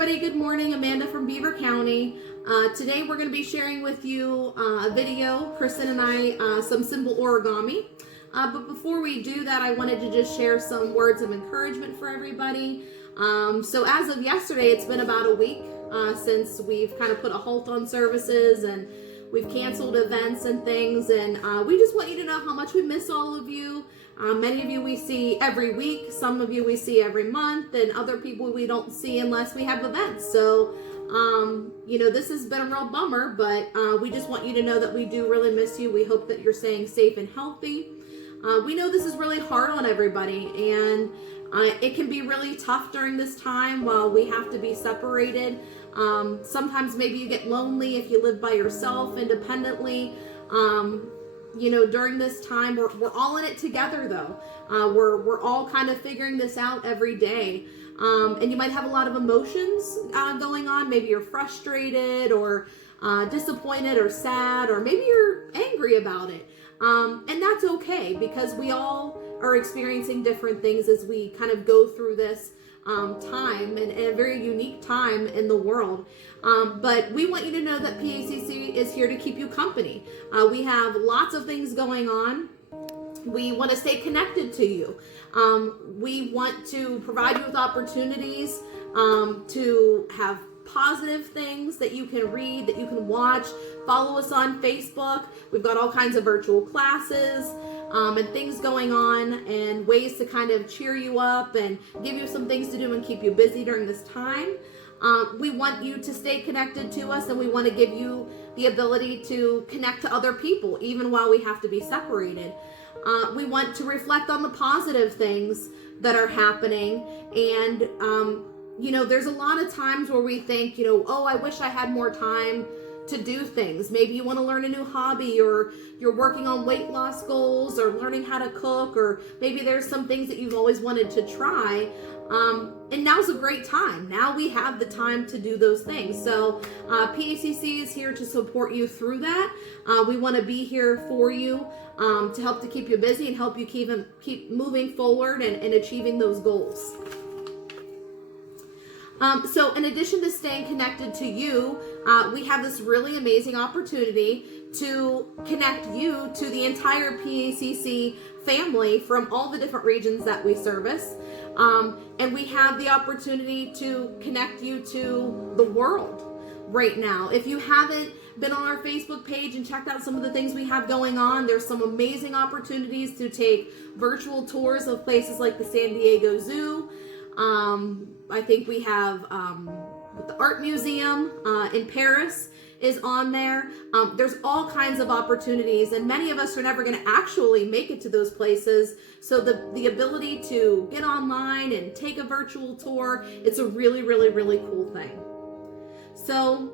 everybody, good morning. Amanda from Beaver County. Today we're going to be sharing with you a video, Kristen and I, some simple origami. But before we do that, I wanted to just share some words of encouragement for everybody. So as of yesterday, it's been about a week since we've kind of put a halt on services and we've canceled events and things. And we just want you to know how much we miss all of you. Many of you we see every week, some of you we see every month, and other people we don't see unless we have events. So, you know, this has been a real bummer, but we just want you to know that we do really miss you. We hope that you're staying safe and healthy. We know this is really hard on everybody, and it can be really tough during this time while we have to be separated. Sometimes maybe you get lonely if you live by yourself independently. You know, during this time, we're all in it together, though. We're all kind of figuring this out every day. And you might have a lot of emotions going on. Maybe you're frustrated or disappointed or sad, or maybe you're angry about it. And that's okay, because we all are experiencing different things as we kind of go through this time, and a very unique time in the world. But we want you to know that PACC is here to keep you company. We have lots of things going on. We want to stay connected to you. We want to provide you with opportunities to have positive things that you can read, that you can watch. Follow us on Facebook. We've got all kinds of virtual classes and things going on, and ways to kind of cheer you up and give you some things to do and keep you busy during this time. We want you to stay connected to us, and we want to give you the ability to connect to other people even while we have to be separated. We want to reflect on the positive things that are happening, and you know, there's a lot of times where we think, you know, oh, I wish I had more time to do things. Maybe you want to learn a new hobby, or you're working on weight loss goals, or learning how to cook, or maybe there's some things that you've always wanted to try. And now's a great time. Now we have the time to do those things. So PACC is here to support you through that. We want to be here for you to help to keep you busy and help you keep moving forward and achieving those goals. So in addition to staying connected to you, we have this really amazing opportunity to connect you to the entire PACC family from all the different regions that we service. And we have the opportunity to connect you to the world right now. If you haven't been on our Facebook page and checked out some of the things we have going on, there's some amazing opportunities to take virtual tours of places like the San Diego Zoo. I think we have the Art Museum in Paris is on there. There's all kinds of opportunities, and many of us are never going to actually make it to those places. So the ability to get online and take a virtual tour, it's a really, really, really cool thing. So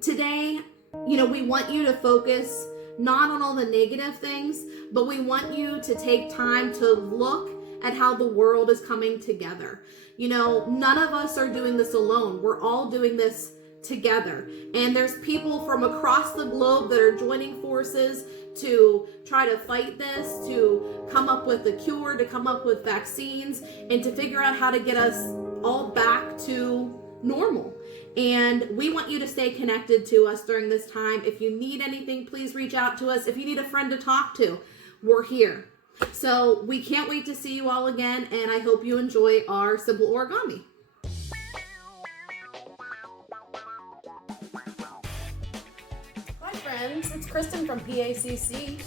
today, you know, we want you to focus not on all the negative things, but we want you to take time to look at how the world is coming together. You know, none of us are doing this alone. We're all doing this together. And there's people from across the globe that are joining forces to try to fight this, to come up with a cure, to come up with vaccines, and to figure out how to get us all back to normal. And we want you to stay connected to us during this time. If you need anything, please reach out to us. If you need a friend to talk to, we're here. So we can't wait to see you all again, and I hope you enjoy our simple origami. Hi friends, it's Kristen from PACC.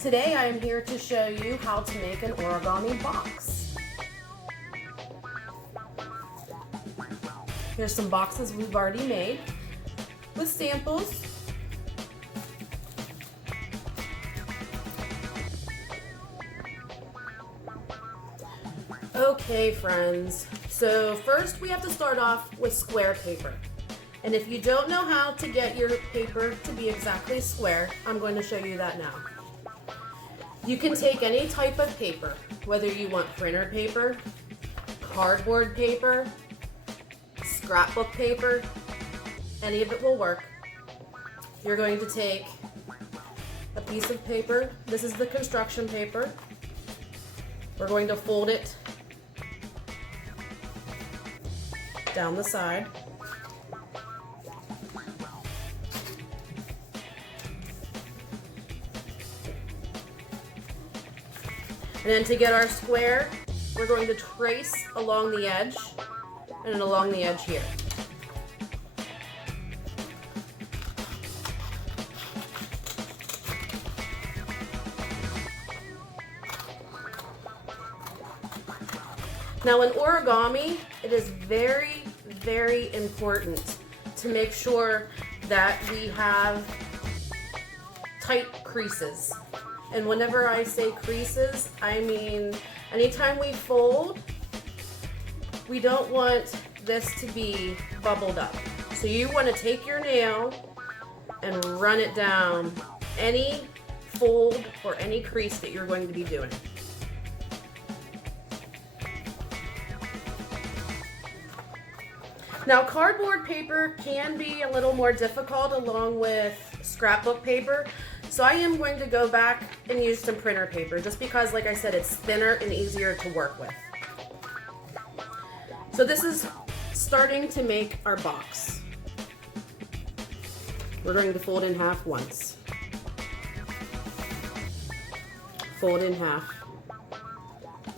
Today I am here to show you how to make an origami box. Here's some boxes we've already made with samples. Okay friends, so first we have to start off with square paper. And if you don't know how to get your paper to be exactly square, I'm going to show you that now. You can take any type of paper, whether you want printer paper, cardboard paper, scrapbook paper, any of it will work. You're going to take a piece of paper. This is the construction paper. We're going to fold it down the side. And then to get our square, we're going to trace along the edge and then along the edge here. Now in origami, it is very, very important to make sure that we have tight creases. And whenever I say creases, I mean anytime we fold, we don't want this to be bubbled up. So you want to take your nail and run it down any fold or any crease that you're going to be doing. Now cardboard paper can be a little more difficult along with scrapbook paper. So I am going to go back and use some printer paper just because, like I said, it's thinner and easier to work with. So this is starting to make our box. We're going to fold in half once. Fold in half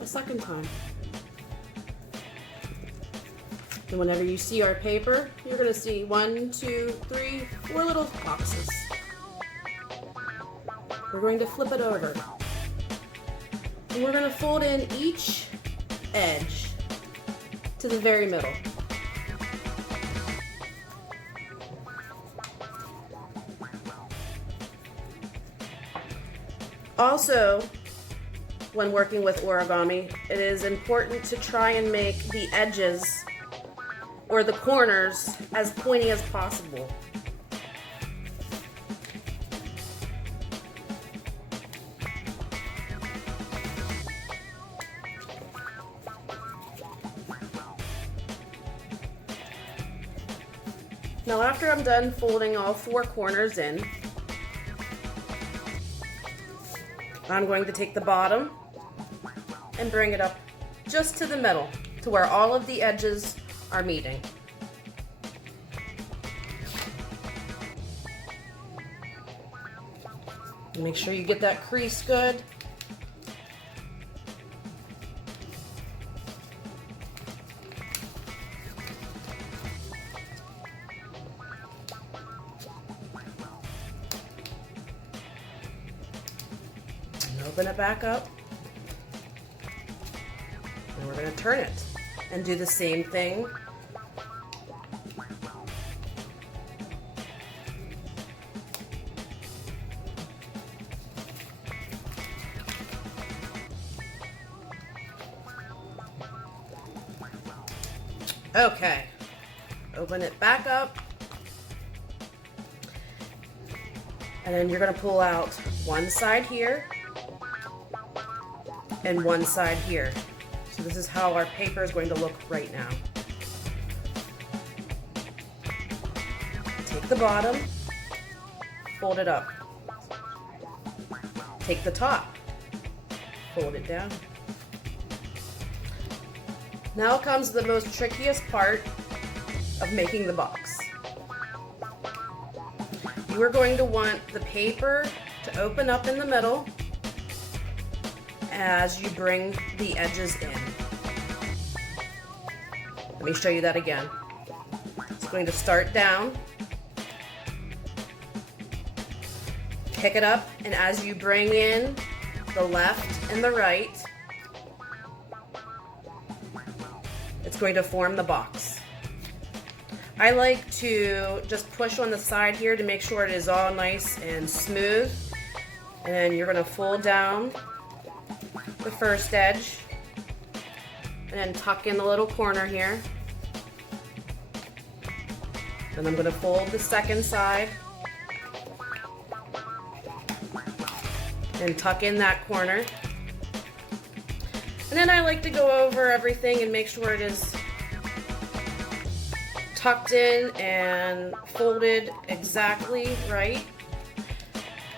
a second time. And whenever you see our paper, you're going to see 1, 2, 3, 4 little boxes. We're going to flip it over. And we're going to fold in each edge to the very middle. Also, when working with origami, it is important to try and make the edges or the corners as pointy as possible. Now after I'm done folding all 4 corners in, I'm going to take the bottom and bring it up just to the middle to where all of the edges are meeting. Make sure you get that crease good. And open it back up. And we're going to turn it and do the same thing. Okay, open it back up, and then you're going to pull out one side here and one side here. So this is how our paper is going to look right now. Take the bottom, fold it up. Take the top, fold it down. Now comes the most trickiest part of making the box. You are going to want the paper to open up in the middle as you bring the edges in. Let me show you that again. It's going to start down, pick it up, and as you bring in the left and the right, it's going to form the box. I like to just push on the side here to make sure it is all nice and smooth. And then you're going to fold down the first edge and then tuck in the little corner here. And I'm going to fold the second side and tuck in that corner. And then I like to go over everything and make sure it is tucked in and folded exactly right.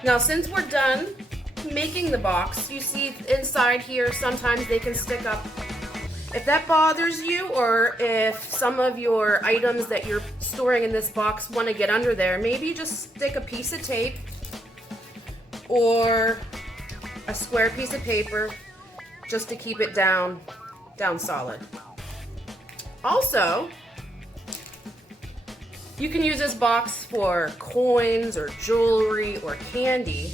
Now since we're done making the box, you see inside here sometimes they can stick up If that bothers you, or if some of your items that you're storing in this box want to get under there, maybe just stick a piece of tape or a square piece of paper just to keep it down solid. Also, you can use this box for coins or jewelry or candy.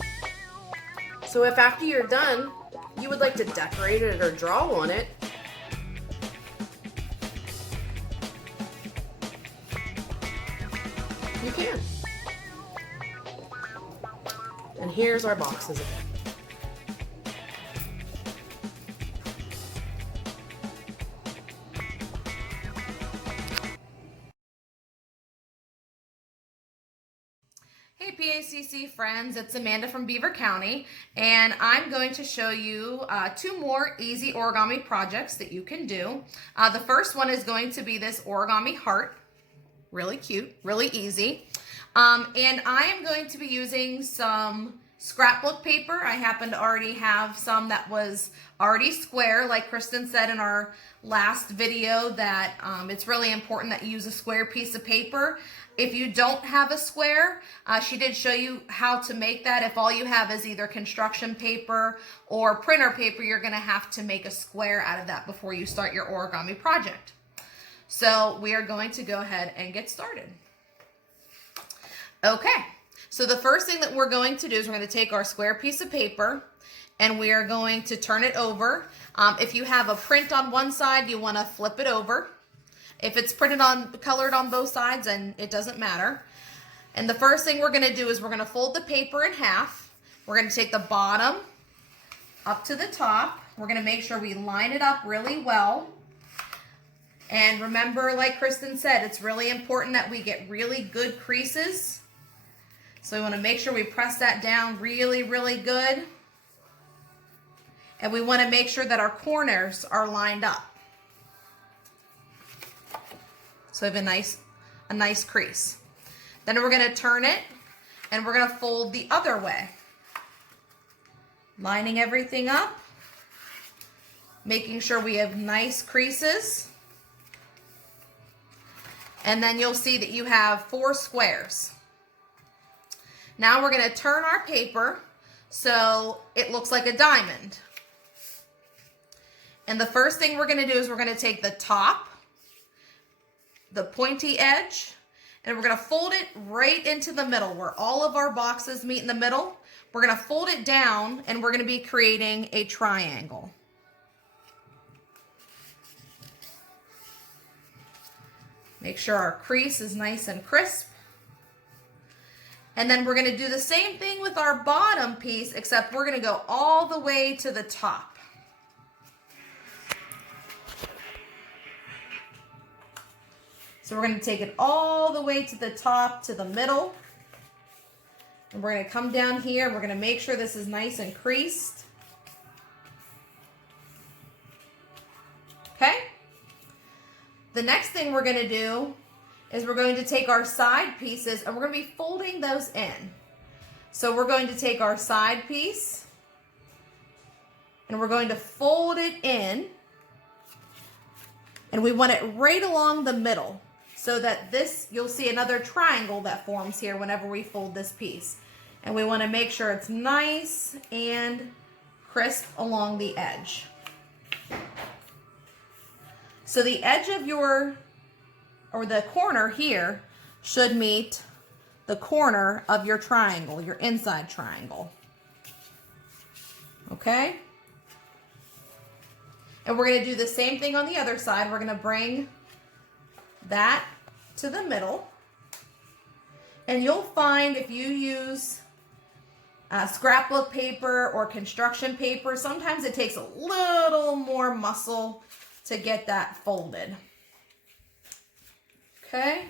So if after you're done, you would like to decorate it or draw on it, you can. And here's our boxes again. Hey PACC friends, it's Amanda from Beaver County, and I'm going to show you 2 more easy origami projects that you can do. The first one is going to be this origami heart. Really cute, really easy. And I am going to be using some scrapbook paper. I happen to already have some that was already square, like Kristen said in our last video, that it's really important that you use a square piece of paper. If you don't have a square, she did show you how to make that. If all you have is either construction paper or printer paper, you're gonna have to make a square out of that before you start your origami project. So we are going to go ahead and get started. Okay, so the first thing that we're going to do is we're going to take our square piece of paper and we are going to turn it over. If you have a print on one side, you want to flip it over. If it's colored on both sides, then it doesn't matter. And the first thing we're going to do is we're going to fold the paper in half. We're going to take the bottom up to the top. We're going to make sure we line it up really well. And remember, like Kristen said, it's really important that we get really good creases. So we want to make sure we press that down really, really good. And we want to make sure that our corners are lined up. So we have a nice crease. Then we're going to turn it and we're going to fold the other way. Lining everything up. Making sure we have nice creases. And then you'll see that you have 4 squares. Now we're going to turn our paper so it looks like a diamond. And the first thing we're going to do is we're going to take the top, the pointy edge, and we're going to fold it right into the middle where all of our boxes meet in the middle. We're going to fold it down and we're going to be creating a triangle. Make sure our crease is nice and crisp. And then we're going to do the same thing with our bottom piece, except we're going to go all the way to the top. So we're going to take it all the way to the top, to the middle. And we're going to come down here. We're going to make sure this is nice and creased. Okay? The next thing we're going to do is we're going to take our side pieces and we're going to be folding those in. So we're going to take our side piece and we're going to fold it in, and we want it right along the middle so that you'll see another triangle that forms here whenever we fold this piece. And we want to make sure it's nice and crisp along the edge. So the edge of the corner here should meet the corner of your triangle, your inside triangle. Okay? And we're going to do the same thing on the other side. We're going to bring that to the middle. And you'll find if you use scrapbook paper or construction paper, sometimes it takes a little more muscle to get that folded. Okay.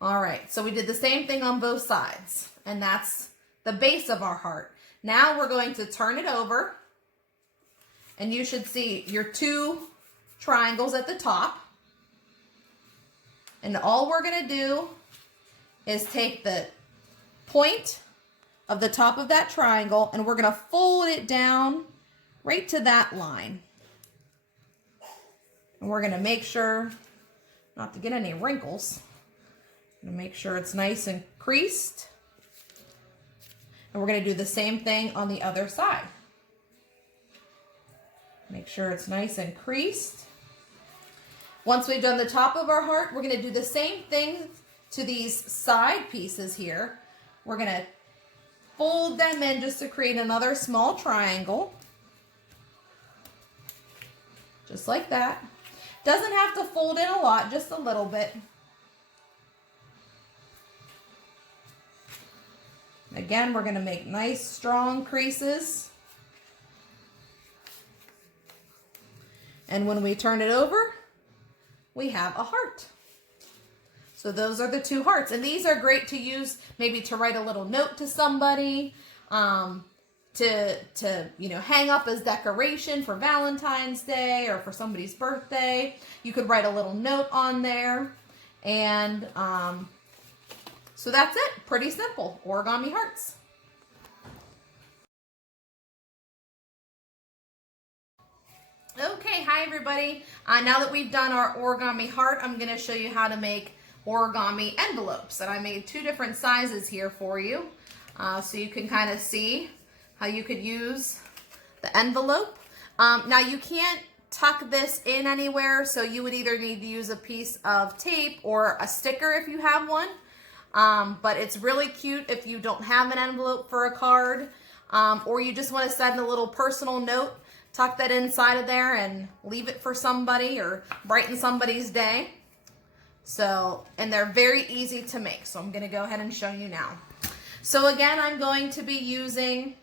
All right. So we did the same thing on both sides, and that's the base of our heart. Now we're going to turn it over, and you should see your 2 triangles at the top. And all we're going to do is take the point of the top of that triangle, and we're going to fold it down right to that line. And we're gonna make sure not to get any wrinkles. Make sure it's nice and creased. And we're gonna do the same thing on the other side. Make sure it's nice and creased. Once we've done the top of our heart, we're gonna do the same thing to these side pieces here. We're gonna fold them in just to create another small triangle. Just like that. Doesn't have to fold in a lot, just a little bit. Again, we're gonna make nice, strong creases. And when we turn it over, we have a heart. So those are the two hearts. And these are great to use maybe to write a little note to somebody, to hang up as decoration for Valentine's Day or for somebody's birthday. You could write a little note on there. And so that's it. Pretty simple. Origami hearts. Okay, hi everybody. Now that we've done our origami heart, I'm going to show you how to make origami envelopes. And I made two different sizes here for you, so you can kind of see how you could use the envelope. Now you can't tuck this in anywhere, so you would either need to use a piece of tape or a sticker if you have one. But it's really cute if you don't have an envelope for a card, or you just want to send a little personal note. Tuck that inside of there and leave it for somebody or brighten somebody's day. So, and they're very easy to make. So I'm going to go ahead and show you now. So again, I'm going to be using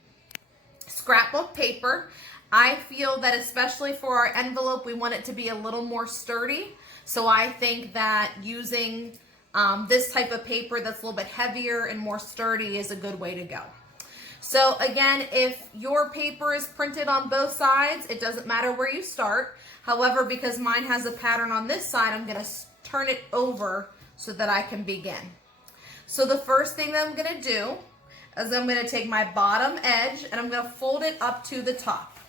scrapbook paper. I feel that especially for our envelope, we want it to be a little more sturdy. So I think that using this type of paper that's a little bit heavier and more sturdy is a good way to go. So again, if your paper is printed on both sides, it doesn't matter where you start. However, because mine has a pattern on this side, I'm going to turn it over so that I can begin. So the first thing that I'm going to do is I'm going to take my bottom edge and I'm going to fold it up to the top.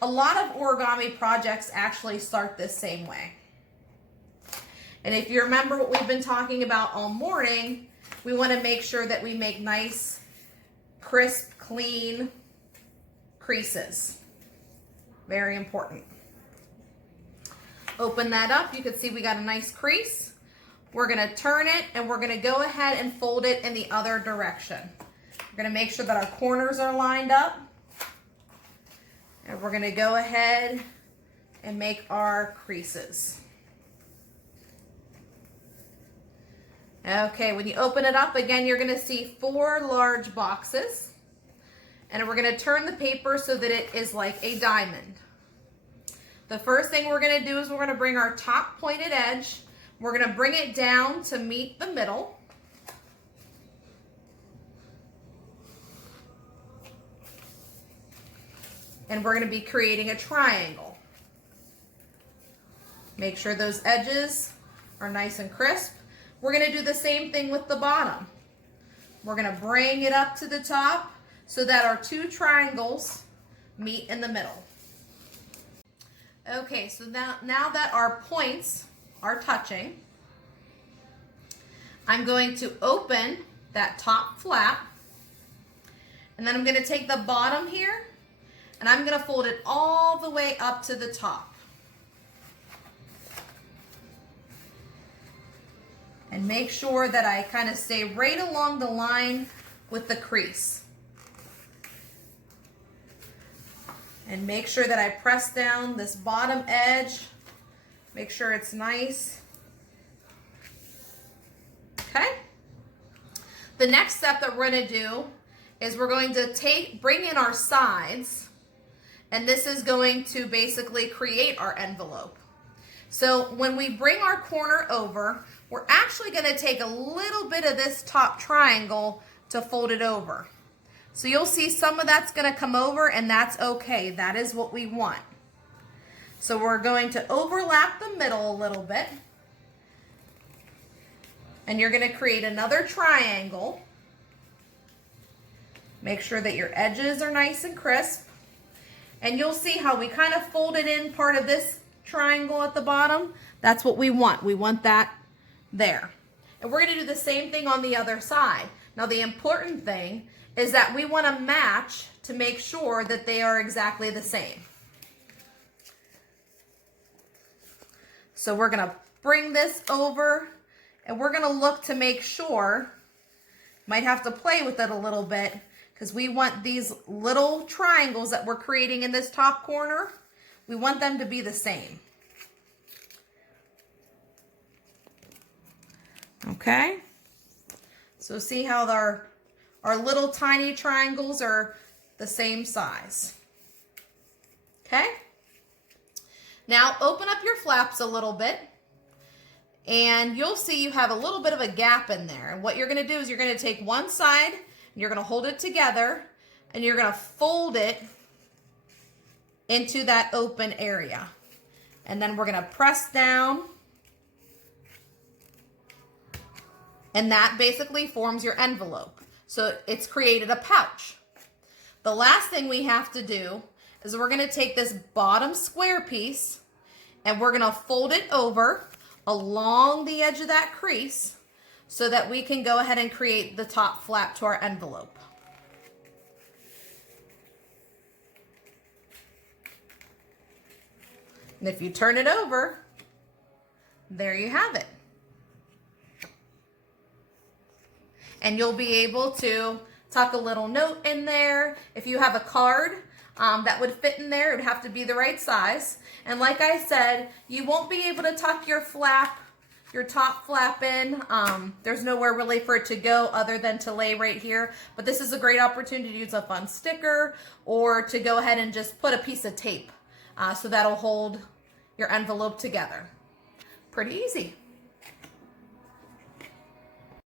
A lot of origami projects actually start this same way. And if you remember what we've been talking about all morning, we want to make sure that we make nice, crisp, clean creases. Very important. Open that up. You can see we got a nice crease. We're going to turn it and we're going to go ahead and fold it in the other direction. We're going to make sure that our corners are lined up. And we're going to go ahead and make our creases. Okay, when you open it up, again, you're going to see 4 large boxes. And we're going to turn the paper so that it is like a diamond. The first thing we're going to do is we're going to bring our top pointed edge. We're going to bring it down to meet the middle. And we're going to be creating a triangle. Make sure those edges are nice and crisp. We're going to do the same thing with the bottom. We're going to bring it up to the top so that our 2 triangles meet in the middle. Okay, so now that our points are touching, I'm going to open that top flap, and then I'm going to take the bottom here and I'm going to fold it all the way up to the top. And make sure that I kind of stay right along the line with the crease. And make sure that I press down this bottom edge. Make sure it's nice. Okay? The next step that we're going to do is we're going to bring in our sides, and this is going to basically create our envelope. So when we bring our corner over, we're actually going to take a little bit of this top triangle to fold it over. So you'll see some of that's going to come over, and that's okay. That is what we want. So we're going to overlap the middle a little bit. And you're going to create another triangle. Make sure that your edges are nice and crisp. And you'll see how we kind of folded in part of this triangle at the bottom, that's what we want. We want that there. And we're going to do the same thing on the other side. Now the important thing is that we want to match to make sure that they are exactly the same. So we're going to bring this over and we're going to look to make sure, might have to play with it a little bit because we want these little triangles that we're creating in this top corner, we want them to be the same. Okay, so see how our little tiny triangles are the same size. Okay, now open up your flaps a little bit and you'll see you have a little bit of a gap in there. And what you're going to do is you're going to take one side and you're going to hold it together and you're going to fold it into that open area. And then we're going to press down. And that basically forms your envelope. So it's created a pouch. The last thing we have to do is we're going to take this bottom square piece and we're going to fold it over along the edge of that crease so that we can go ahead and create the top flap to our envelope. And if you turn it over, there you have it. And you'll be able to tuck a little note in there. If you have a card that would fit in there, it would have to be the right size. And like I said, you won't be able to tuck your flap, your top flap in. There's nowhere really for it to go other than to lay right here. But this is a great opportunity to use a fun sticker or to go ahead and just put a piece of tape so that'll hold your envelope together. Pretty easy.